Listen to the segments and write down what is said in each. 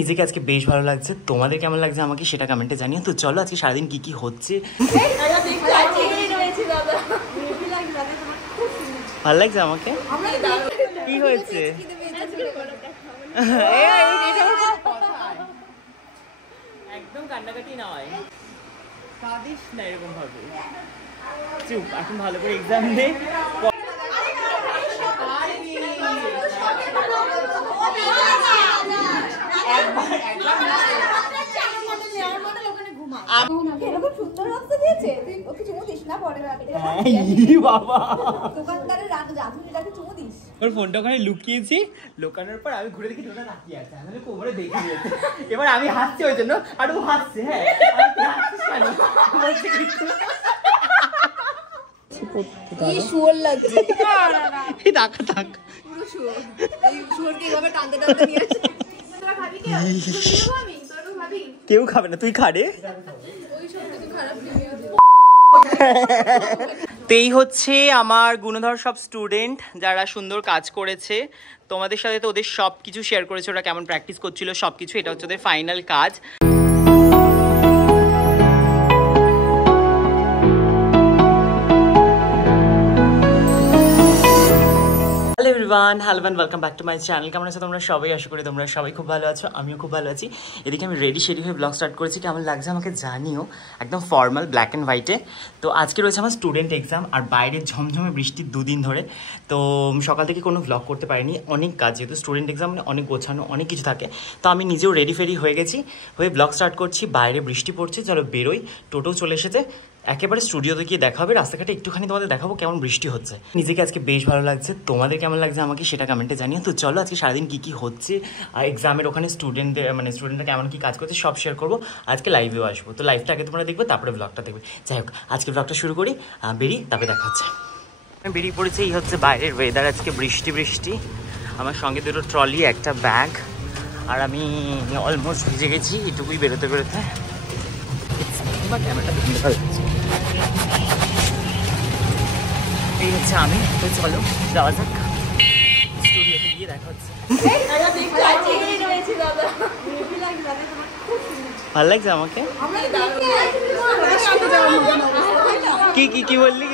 নিজেকে আজকে বেশ ভালো লাগছে। তোমাদের কেমন লাগছে আমাকে সেটা কমেন্টে জানিও। তো চলো আজকে সারাদিন কি কি হচ্ছে। ভালো লাগছে আমাকে? কি হয়েছে? একদম কান্নাকাটি নয়, কাঁদিস না এরকম ভাবে, চুপ। এখন ভালো করে এক্সাম দে। ফোনটা ওখানে লুকিয়েছি, লুকানোর পর আমি ঘুরে দেখি ওটা তাকিয়ে আছে, আমি কোমরে দেখে নিয়েছি। এবার আমি হাসছি ওই জন্য, আর ও হাসছে। হ্যাঁ কেউ খাবে না, তুই খাড়ে। এই হচ্ছে আমার গুণধর সব স্টুডেন্ট যারা সুন্দর কাজ করেছে। তোমাদের সাথে তো ওদের সব কিছু শেয়ার করেছে, ওরা কেমন প্র্যাকটিস করছিল সব কিছু। এটা হচ্ছে ওদের ফাইনাল কাজ। Hello everyone, welcome back to my channel. কেমন আছো তোমরা সবাই? আশা করি তোমরা সবাই খুব ভালো আছো, আমিও খুব ভালো আছি। এদিকে আমি রেডি হয়ে ব্লগ স্টার্ট করেছি। কেমন লাগছে আমাকে জানিও। একদম ফর্মাল ব্ল্যাক অ্যান্ড হোয়াইটে। তো আজকে রয়েছে আমার স্টুডেন্ট এক্সাম, আর বাইরে ঝমঝমে বৃষ্টি দুদিন ধরে। তো সকাল থেকে কোনো ব্লগ করতে পারিনি, অনেক কাজ, যেহেতু স্টুডেন্ট এক্সাম মানে অনেক গোছানো, অনেক কিছু থাকে। তো আমি নিজেও রেডি হয়ে গেছি, হয়ে ব্লগ স্টার্ট করছি। বাইরে বৃষ্টি পড়ছে, চলো বেরোই। টোটো চলে এসেছে, একেবারে স্টুডিওতে গিয়ে দেখা হবে। রাস্তাঘাটে একটুখানি তোমাদের দেখাবো কেমন বৃষ্টি হচ্ছে। নিজেকে আজকে বেশ ভালো লাগছে। তোমাদের কেমন লাগছে আমাকে সেটা কমেন্টে জানিও। তো চলো আজকে সারাদিন কি কি হচ্ছে, আর এক্সামের ওখানে স্টুডেন্টরা কেমন কি কাজ করছে সব শেয়ার করবো। আজকে লাইভেও আসবো, তো লাইভটা আগে তোমরা দেখবে, তারপরে ব্লগটা দেখবে। যাই হোক, আজকে ব্লগটা শুরু করি, বেরিয়ে তারপরে দেখা হচ্ছে। আমি বেরিয়ে পড়েছি, এই হচ্ছে বাইরের ওয়েদার। আজকে বৃষ্টি। আমার সঙ্গে দুটো ট্রলি, একটা ব্যাগ, আর আমি অলমোস্ট ভিজে গেছি এটুকুই বেরোতে এই হচ্ছে আমি। তো চলো যাওয়া যাক, স্টুডিওতে গিয়ে দেখা হচ্ছে। ভালো লাগছে আমাকে? কি বললি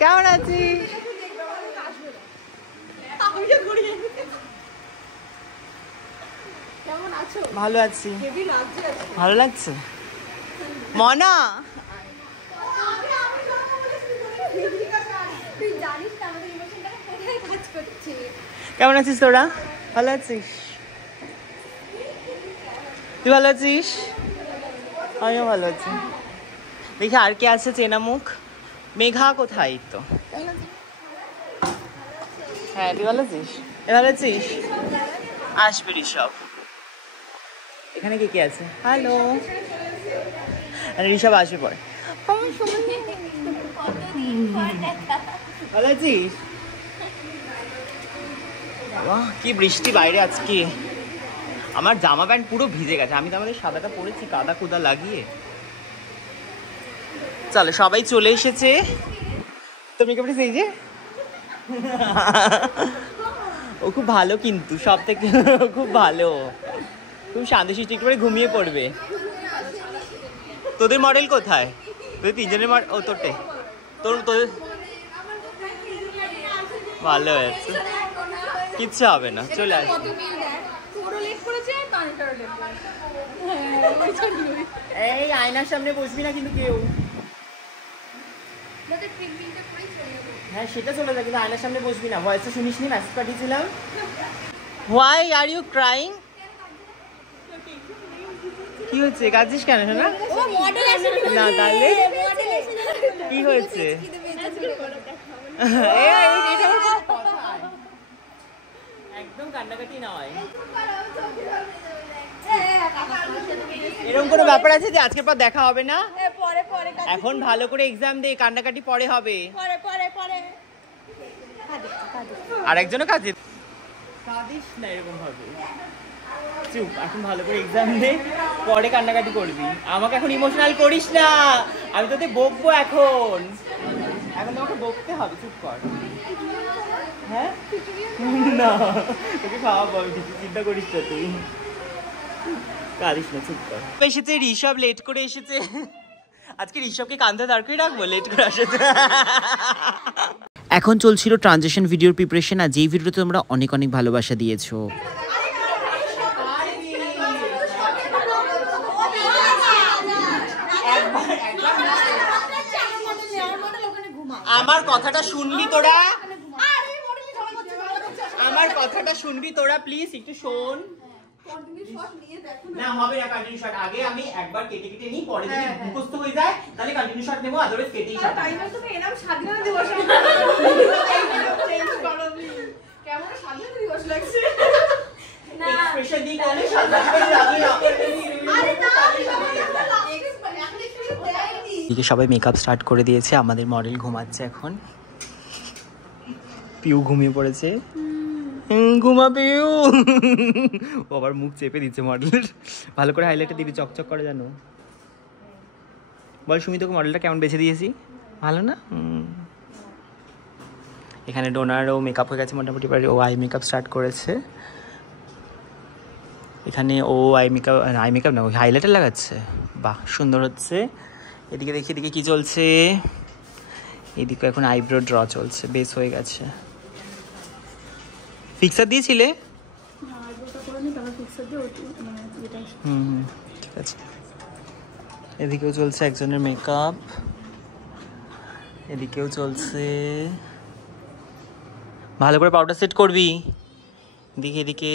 কেমন আছিস? ভালো আছি। ভালো লাগছে মনা? কেমন আছিস তোরা? ভালো আছিস? তুই ভালো আছিস? আমিও ভালো আছি। দেখি আর কে আছে চেনা মুখ। মেঘা কোথায়? তো হ্যাঁ, তুই ভালো আছিস? ভালো আছিস? আসবে ঋষভ। এখানে কে আছে? হ্যালো, ঋষভ আসবে পরে। ভালো আছিস? কি বৃষ্টি বাইরে আজকে। আমার জামা প্যান্ট পুরো ভিজে গেছে। আমি তো আমাদের সাদাটা পরেছি কাদা কুদা লাগিয়ে। চলো, সবাই চলে এসেছে। তুমি কেমন? এই যে ও খুব ভালো, কিন্তু সব থেকে খুব ভালো, খুব শান্তশিষ্ট। একটু করে ঘুমিয়ে পড়বে। তোদের মডেল কোথায়? তোদের তিনজনের ও তোরটাই, তোদের ভালো হয়েছে, কিচ্ছু হবে না, চলে আসবে। এই আয়নার সামনে বসবি না কিন্তু কেউ। হ্যাঁ সেটা চলে যায়, কিন্তু আয়নার সামনে বসবি না। ভয়েসটা শুনিস নি? মেসেজ পাঠিয়েছিলাম। Why are you crying? কি হচ্ছে? কাঁদছিস কেন শোনা? না তাহলে কি হয়েছে? একদম কান্নাকাটি নয়। এরকম কোনো ব্যাপার আছে যে আজকের পর দেখা হবে না? এখন ভালো করে এক্সাম দে, কান্নাকাটি পরে হবে। আর একজনও কাঁদে, কাঁদিস না এরকম ভাবে, চুপ। এখন ভালো করে এক্সাম দে, পরে কান্নাকাটি করবি। আমাকে এখন ইমোশনাল করিস না, আমি তোকে বকবো এখন তোমাকে বকতে হবে। চুপ কর। হ্যাঁ না তোকে খাওয়াবো, আমি কিছু চিন্তা করিস না তুই, কাঁদিস না, চুপ কর। এসেছে ঋষভ, লেট করে এসেছে আজকে। ঋষভকে কাঁধে দাঁড় করে রাখবো, লেট করে আসেছে। এখন চলছিল ট্রানজিশন ভিডিওর প্রিপারেশন, আর যেই ভিডিওতে তোমরা অনেক অনেক ভালোবাসা দিয়েছো। আমার কথাটা শুনবি তোরা, আমার কথাটা শুনবি তোরা, প্লিজ একটু শোন। না হবে না কন্টিনিউ শট, আগে আমি একবার কেটে কেটে নিই, পরে যদি মুখস্থ হয়ে যায় তাহলে কন্টিনিউ শট নেবো, আদারওয়াইজ কেটেই শট। টাইমার তুমি এরকম স্বাধীনতা দিবস চেঞ্জ করো প্লিজ, কেমন স্বাধীনতা দিবস লাগছে না এক্সপ্রেশন দিয়ে কোনে স্বাধীনতা লাগবে না। আরে না এখন এক্সপ্রেশন দেয়নি। এদিকে সবাই মেকআপ স্টার্ট করে দিয়েছে, আমাদের মডেল ঘুমাচ্ছে এখন, পিউ ঘুমিয়ে পড়েছে। ঘুমাবেও, ও আবার মুখ চেপে দিচ্ছে মডেলের। ভালো করে হাইলাইটার দিবি, চকচক করে জানো। বল সুমি, তোকে মডেলটা কেমন বেছে দিয়েছি? ভালো না? এখানে ডোনারও মেকআপ হয়ে গেছে মোটামুটি, ও আই মেকআপ স্টার্ট করেছে। এখানে ও আই মেকআপ না, হাইলাইটার লাগাচ্ছে। বাহ, সুন্দর হচ্ছে। এদিকে দেখি, এদিকে কি চলছে? এদিকে এখন আইব্রো ড্র চলছে, বেস হয়ে গেছে। ফিক্সার দিয়েছিলে? ঠিক আছে। এদিকেও চলছে একজনের মেকআপ, এদিকেও চলছে। ভালো করে পাউডার সেট করবি। এদিকে এদিকে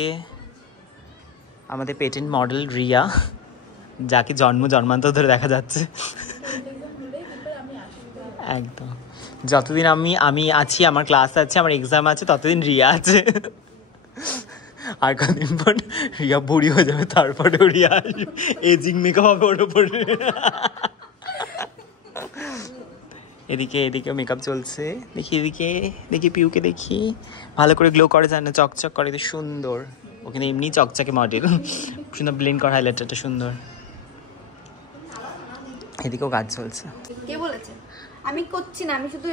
আমাদের পেটেন্ট মডেল রিয়া, যাকে জন্মান্তর ধরে দেখা যাচ্ছে। একদম, যতদিন আমি আছি, আমার ক্লাস আছে, আমার এক্সাম আছে, ততদিন রিয়া আছে। আর কদিন পর রিয়া বুড়ি হয়ে যাবে, তারপরেও রিয়া এজিং মেকআপ হবে ওর উপরে। এদিকে এদিকে মেকআপ চলছে। দেখি এদিকে, দেখি পিউকে দেখি, ভালো করে গ্লো করে, জানে চকচক করে, সুন্দর। ওখানে এমনি চকচকে মডেল, সুন্দর ব্লেন্ড করা হাইলাইটারটা সুন্দর। এদিকেও কাজ চলছে। কে বলেছে আমি করছি না? আমি শুধু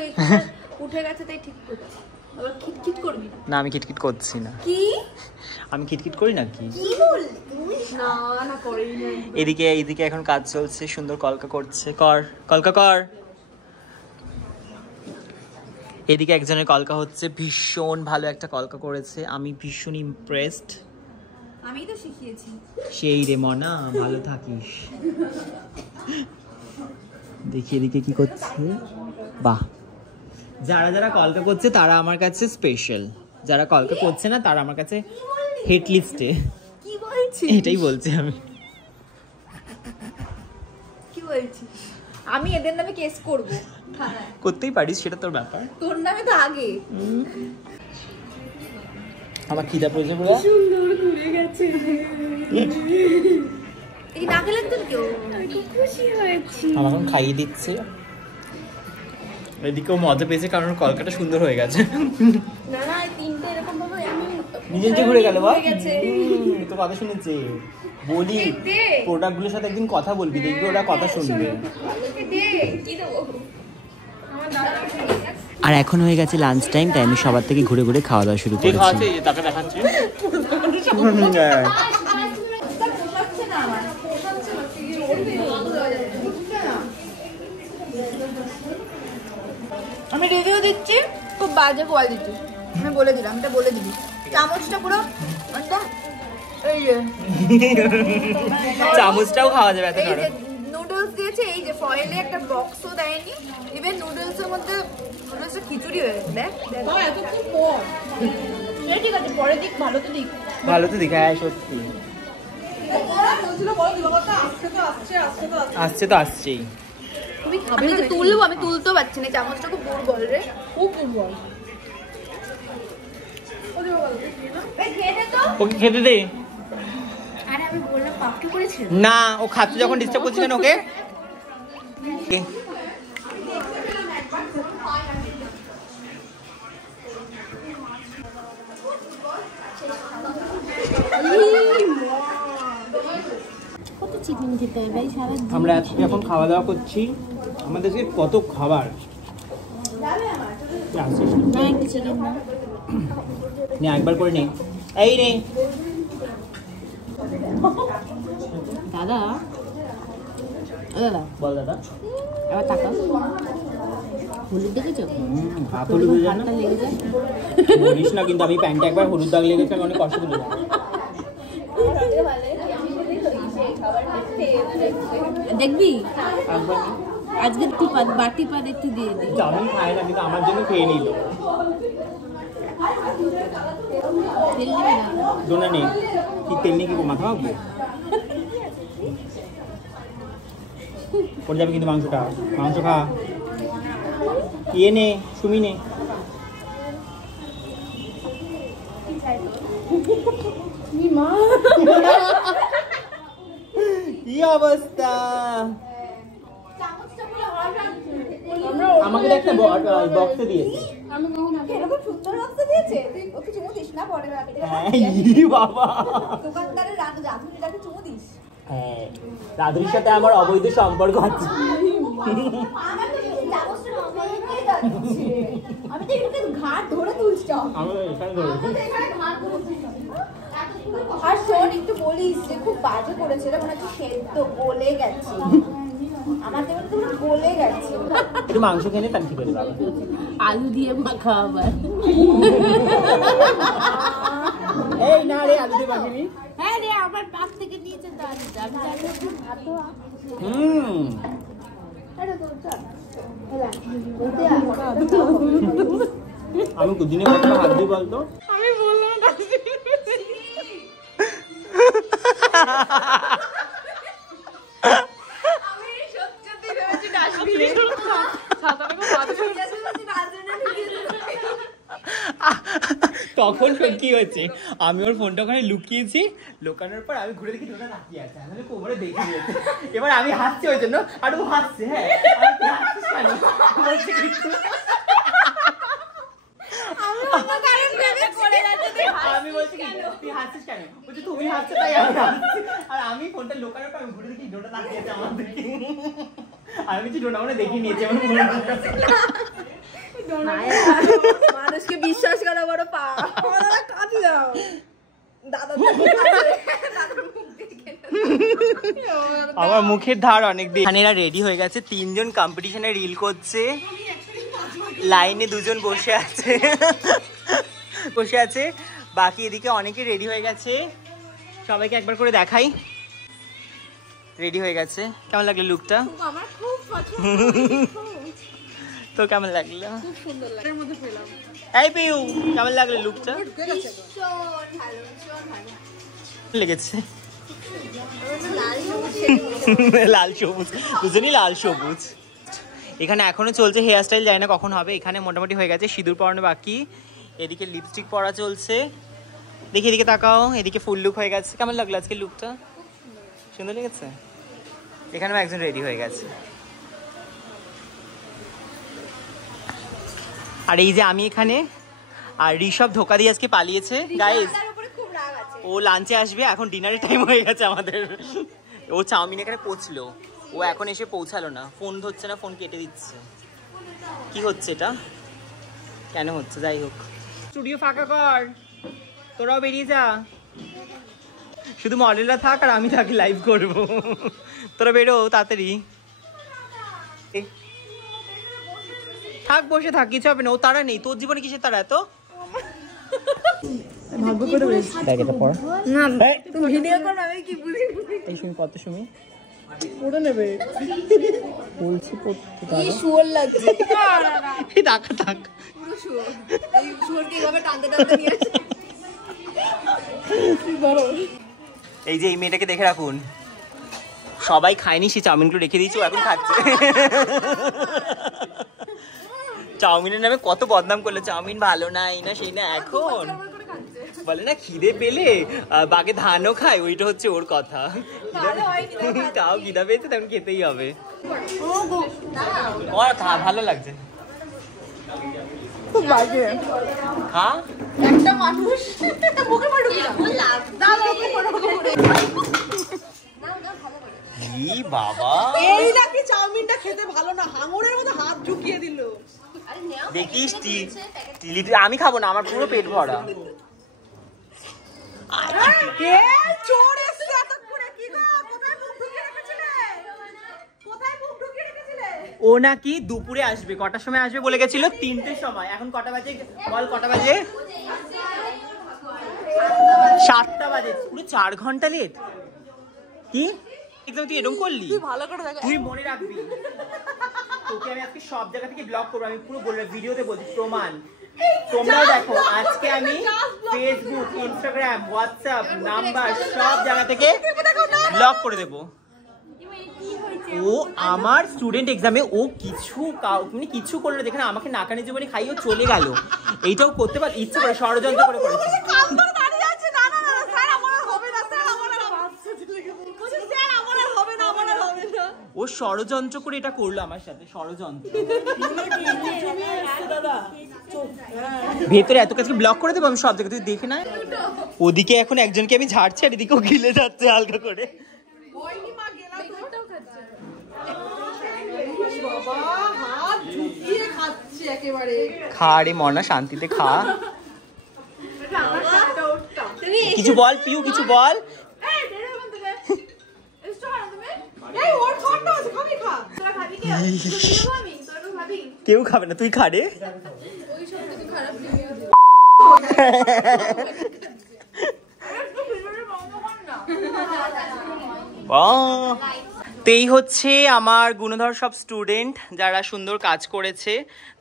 উঠে গেছে তাই ঠিক করছি। আবার খিটখিট করবি না। না আমি খিটখিট করছি না। কি আমি খিটখিট করি না? কি বললি তুই? না না করেই না। এদিকে এখন কাজ চলছে, সুন্দর কলকা করছে। কর কলকা কর। এদিকে একজনের কলকা হচ্ছে, ভীষণ ভালো একটা কলকা করেছে, আমি ভীষণ ইমপ্রেসড। আমি তো শিখিয়েছি। সেই রে মনা, ভালো থাকিস। দেখি এদিকে কি করছে। বাহ, যারা যারা কলকা করছে তারা আমার কাছে স্পেশাল, যারা কলকা করছে না তারা আমার কাছে হেট লিস্টে। কি বলছিস? এটাই বলছি আমি। কি বলছিস? আমি এদের নামে কেস করব। করতেই পারিস, সেটা তোর ব্যাপার। তোর নামে তো আগে। আমার খিদা পড়েছে পুরো। সুন্দর ঘুরে গেছে। এই না খেলেন তো কেউ? আমি খুব খুশি হয়েছি। আমার এখন খাইয়ে দিচ্ছে। এদিকেও মজা পেয়েছে কারণ কলকাটা সুন্দর হয়ে গেছে। না না, এই তিনটে এরকম ভাবে আমি নিজে নিজে ঘুরে গেল। তো কথা শুনেছে, বলি প্রোডাক্টগুলোর সাথে একদিন কথা বলবি, দেখবি ওরা কথা শুনবে। আর এখন হয়ে গেছে লাঞ্চ টাইম, তাই আমি সবার থেকে ঘুরে ঘুরে খাওয়া দাওয়া শুরু করেছি। তাকে দেখাচ্ছি। আমি রিভিউ দিচ্ছি, খুব বাজে কোয়ালিটি, আমি বলে দিলাম, এটা বলে দিবি। চামচটা পুরো একদম এই যে চামচটাও খাওয়া যাবে এত নরম। নুডলস দিয়েছে, এই যে ফয়েলে একটা বক্সও দেয়নি, ইভেন নুডলসের মধ্যে নুডলসটা খিচুড়ি হয়ে গেছে। দেখ এত কি কম। ঠিক আছে, পরে দিক, ভালো তো দিক, ভালো তো দিক। হ্যাঁ সত্যি আসছে তো আসছেই। আমি তো তুলবো, আমি তুলতেও পারছি না, চামচটা খুব দুর্বল রে, খুব দুর্বল। ওকে খেতে দে। আরে আমি বললাম পাপড়ি করেছিল না, ও খাচ্ছে যখন ডিস্টার্ব করছিলেন ওকে। কত চিকেন খেতে হয় ভাই সারা দিন? আমরা আজকে এখন খাওয়া দাওয়া করছি, আমাদেরকে কত খাবার। না একটা চিকেন না নে একবার করে নে, এই নে দাদা। দাদা বল দাদা। এবার তাকাও, হলুদ দেখেছো? হাত হলুদ হয়ে যায় না? লেগে যায়। বলিস না, কিন্তু আমি প্যান্টে একবার হলুদ দাগ লেগেছে, আমি অনেক কষ্ট পেলাম। দেখবি আজকে বাটি পান একটু দিয়ে দিই। আমি খাই না, কিন্তু আমার জন্য খেয়ে নিল। তেল নেবে না? দোনা নেই কি, তেল নিয়ে কি মাথা মাখবো? পড়ে যাবে কিন্তু মাংসটা। মাংস খা, ইয়ে নে, সুমি নে। কি অবস্থা? আমাকে একটা বক্সে দিয়েছে। এরকম সুন্দর বক্স দিয়েছে? তুই ওকে চুমু দিস না পরে বাবা, দোকানদারের রাধুনিটাকে চুমু দিস? হ্যাঁ, রাধুনির সাথে আমার অবৈধ সম্পর্ক আছে। আমি তো এখানে ঘাট ধরে তুলছি। আর শোন, একটু বলিস যে খুব বাজে করেছে, মনে হচ্ছে সেদ্ধ গলে গেছে। আমার তো পুরো গলে গেছে। একটু মাংস খেলে তার ঠিক আছে বাবা। আলু দিয়ে মাখা আবার। এই না রে, আলু দিয়ে মাখিনি। হ্যাঁ রে, আমার পাশ থেকে নিয়েছে তো আলুটা। আমি জানি একটু ভাতো। আমি দুদিনে কতটা হাত দিই বলতো? আমি বললাম না। আমি সত্যি ভেবেছি ডাস্টবিনে। তখন কি হয়েছে, আমি ওর ফোনটা ওখানে লুকিয়েছি, লুকানোর পর আমি ঘুরে দেখি ওটা তাকিয়ে আছে, আমি কোমরে দেখে নিয়েছি। এবার আমি হাসছি ওই জন্য, আর ও হাসছে। হ্যাঁ, আমি বলছি তুই হাসছিস কেন? বলছি তুমি হাসছো তাই আমি হাসছি। আর আমি ফোনটা লুকানোর পর আমি ঘুরে দেখি ডোটা তাকিয়ে আছে আমার দিকে। আমি বলছি ডোটা মনে দেখে নিয়েছি আমার ফোনে। মানুষকে বিশ্বাস করা বড় কাঁদি দাও। আমার মুখের ধার অনেক দিন। এখানে এরা রেডি হয়ে গেছে, 3 জন কম্পিটিশনে রিল করছে, লাইনে 2 জন বসে আছে। বাকি এদিকে অনেকে রেডি হয়ে গেছে, সবাইকে একবার করে দেখাই। রেডি হয়ে গেছে। কেমন লাগলো লুকটা? আমার খুব পছন্দ। তো কেমন লাগলো? খুব সুন্দর লাগে। এর মধ্যে পেলাম। এই পিউ, কেমন লাগলো লুকটা? ভীষণ ভালো, ভীষণ ভালো লেগেছে। লাল সবুজ, দুজনই লাল সবুজ। এখানে এখনো চলছে হেয়ার স্টাইল, জানি না কখন হবে। এখানে মোটামুটি হয়ে গেছে, সিঁদুর পরানো বাকি, এদিকে লিপস্টিক পরা চলছে। দেখি এদিকে তাকাও, এদিকে ফুল লুক হয়ে গেছে। কেমন লাগলো আজকে লুকটা? সুন্দর লেগেছে। এখানেও একজন রেডি হয়ে গেছে। আর এই যে আমি এখানে, আর ঋষভ ধোকা দিয়ে আজকে পালিয়েছে গাইস। ও লাঞ্চে আসবে, এখন ডিনারের টাইম হয়ে গেছে আমাদের। ও চাউমিন এখানে পৌঁছলো, ও এখন এসে পৌঁছালো না, ফোন ধরছে না, ফোন কেটে দিচ্ছে। কি হচ্ছে এটা, কেন হচ্ছে? যাই হোক, স্টুডিও ফাঁকা কর, তোরাও বেরিয়ে যা। শুধু মডেলরা থাক আর আমি থাকি, লাইভ করব। তোরা বেরো তাড়াতাড়ি। থাক, বসে থাক, কিছু হবে না। ও তারা নেই, তোর জীবনে কিসের তারা এত? ভাগ্য করে দেখ এটা পড়া না, তুমি ভিডিও করো, আমি কি বুঝি। এই শুনি কত শুনি পড়ে নেবে বলছি, পড়তে দাও। কি শুয়োর লাগছে। এই টাকা থাক, পুরো শুয়োর। এই শুয়োরকে এভাবে টানতে টানতে নিয়ে আসে। কি করো? এই যে এই মেয়েটাকে দেখে রাখুন, সবাই খায়নি, সে চাউমিনগুলো রেখে দিয়েছে, ও এখন খাচ্ছে। চাউমিনের নামে কত বদনাম করলো, চাউমিন ভালো না, এই না সেই না। এখন বলে না খিদে পেলে বাগে ধানও খায়, ওইটা হচ্ছে ওর কথা। কাউ খিদা পেয়েছে তখন খেতেই হবে। ভালো লাগছে খুব বাজে। হ্যাঁ, একটা মানুষ মুখে পড়ে কি বাবা, এই নাকি চাউমিনটা খেতে ভালো না, হাঙরের মতো হাত ঢুকিয়ে দিল। দেখিস আমি খাবো না, আমার পুরো পেট ভরা। চোর এসছে এতক্ষণে, কি গো কোথায় মুখ ঢুকিয়ে রেখেছিলে? কোথায় মুখ ঢুকিয়ে রেখেছিলে? ও নাকি দুপুরে আসবে, কটার সময় আসবে বলে গেছিল? 3টের সময়। এখন কটা বাজে বল? কটা বাজে? 7টা বাজে। পুরো 4 ঘন্টা লেট। কি একদম তুই এরকম করলি? তুই মনে রাখবি, তোকে আমি আজকে সব জায়গা থেকে ব্লক করবো। আমি পুরো বলে ভিডিওতে বলছি, প্রমাণ। তোমরাও দেখো, আজকে আমি ফেসবুক, ইনস্টাগ্রাম, হোয়াটসঅ্যাপ নাম্বার সব জায়গা থেকে ব্লক করে দেবো। ও আমার স্টুডেন্ট এক্সামে ও মানে কিছু করলো, দেখে না আমাকে নাকানি জীবনে খাইয়ে চলে গেল। এইটাও করতে পার, ইচ্ছে করে ষড়যন্ত্র করে করেছে। ও ষড়যন্ত্র করে এটা করলো আমার সাথে, ষড়যন্ত্র। ভেতরে এত কাছে ব্লক করে দেবো আমি সব জায়গায়, তুই দেখে না। ওদিকে এখন একজনকে আমি ঝাড়ছি আর এদিকেও গিলে যাচ্ছে হালকা করে। খা রে মনা, শান্তিতে খা। কিছু বল পিউ, কিছু বল। কেউ খাবে না, তুই খা রে। তো এই হচ্ছে আমার গুণধর সব স্টুডেন্ট যারা সুন্দর কাজ করেছে।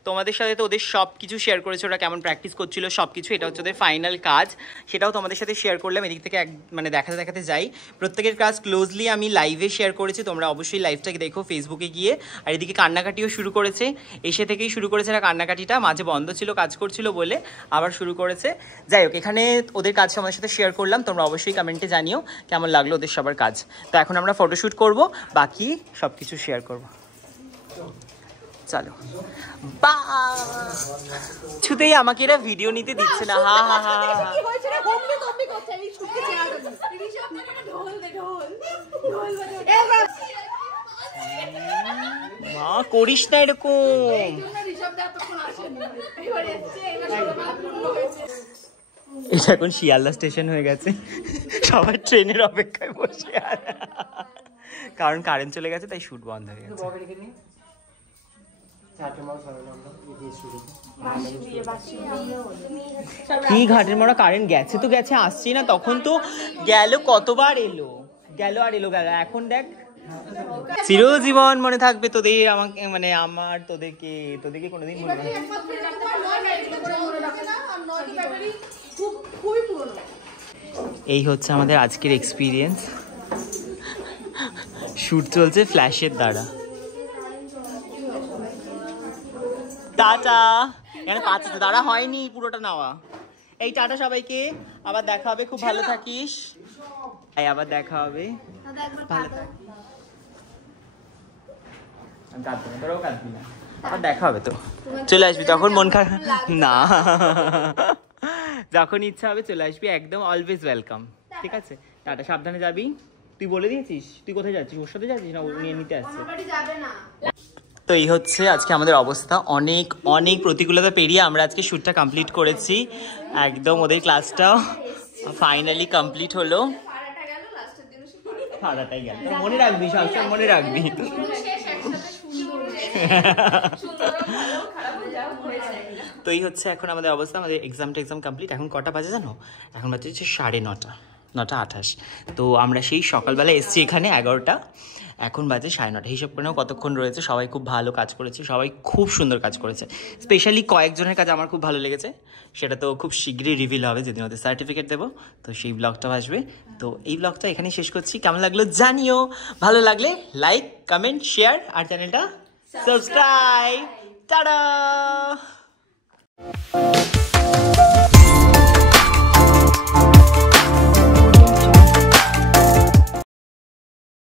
তোমাদের সাথে তো ওদের সব কিছু শেয়ার করেছে, ওরা কেমন প্র্যাকটিস করছিল সব কিছু। এটা হচ্ছে ওদের ফাইনাল কাজ, সেটাও তোমাদের সাথে শেয়ার করলাম। এদিক থেকে মানে দেখাতে দেখাতে যাই। প্রত্যেকের কাজ ক্লোজলি আমি লাইভে শেয়ার করেছি, তোমরা অবশ্যই লাইভটাকে দেখো ফেসবুকে গিয়ে। আর এদিকে কান্নাকাটিও শুরু করেছে, এসে থেকেই শুরু করেছে না কান্নাকাটিটা, মাঝে বন্ধ ছিল কাজ করছিল বলে আবার শুরু করেছে। যাই হোক, এখানে ওদের কাজ আমাদের সাথে শেয়ার করলাম, তোমরা অবশ্যই কমেন্টে জানিও কেমন লাগলো ওদের সবার কাজ। তো এখন আমরা ফটোশ্যুট করব, বাকি সব কিছু শেয়ার করবো। চলো ছুতেই আমাকে এরা ভিডিও নিতে দিচ্ছে না। হা হা হা মা, করিস না এরকম। এটা এখন শিয়ালদা স্টেশন হয়ে গেছে, সবাই ট্রেনের অপেক্ষায় বসে আছে, কারণ কারেন্ট চলে গেছে তাই শুট বন্ধ হয়ে গেছে। কি ঘাটের মোড়া কারেন্ট গেছে তো গেছে, আসছে না। তখন তো গেল, কতবার এলো, গেল আর এলো, গেল। এখন দেখ, চিরজীবন মনে থাকবে তোদের, আমাকে মানে আমার তোদেরকে কোনোদিন মনে থাকবে। এই হচ্ছে আমাদের আজকের এক্সপিরিয়েন্স। শুট চলছে ফ্ল্যাশের দ্বারা। টাটা। এখানে 5 দ্বারা হয়নি পুরোটা নেওয়া। এই টাটা সবাইকে, আবার দেখা হবে, খুব ভালো থাকিস। এই আবার দেখা হবে, ভালো থাক। কাঁদবি না, তোরাও কাঁদবি না, আবার দেখা হবে। তো চলে আসবি তখন, মন খারাপ না, যখন ইচ্ছা হবে চলে আসবি, একদম অলওয়েজ ওয়েলকাম। ঠিক আছে, টাটা, সাবধানে যাবি। তুই বলে দিয়েছিস তুই কোথায় যাচ্ছিস? ওর সাথে যাচ্ছিস না ও নিয়ে নিতে আসছে? তো এই হচ্ছে আজকে আমাদের অবস্থা। অনেক অনেক প্রতিকূলতা পেরিয়ে আমরা আজকে শ্যুটটা কমপ্লিট করেছি একদম। ওদের ক্লাসটাও ফাইনালি কমপ্লিট হলো। ফাড়াটাই গেল, মনে রাখবি, সবসময় মনে রাখবি। তো এই হচ্ছে এখন আমাদের অবস্থা। আমাদের এক্সাম কমপ্লিট। এখন কটা বাজে জানো? এখন বাজে হচ্ছে 9:30, 9:28। তো আমরা সেই সকালবেলা এসছি এখানে 11টা, এখন বাজে 9:30। হিসাব করে নাও কতক্ষণ রয়েছে। সবাই খুব ভালো কাজ করেছে, সবাই খুব সুন্দর কাজ করেছে। স্পেশালি কয়েকজনের কাজ আমার খুব ভালো লেগেছে, সেটা তো খুব শীঘ্রই রিভিল হবে যেদিন ওদের সার্টিফিকেট দেবো, তো সেই ব্লগটাও আসবে। তো এই ব্লগটা এখানেই শেষ করছি। কেমন লাগলো জানিও, ভালো লাগলে লাইক, কমেন্ট, শেয়ার আর চ্যানেলটা সাবস্ক্রাইব। টাটা।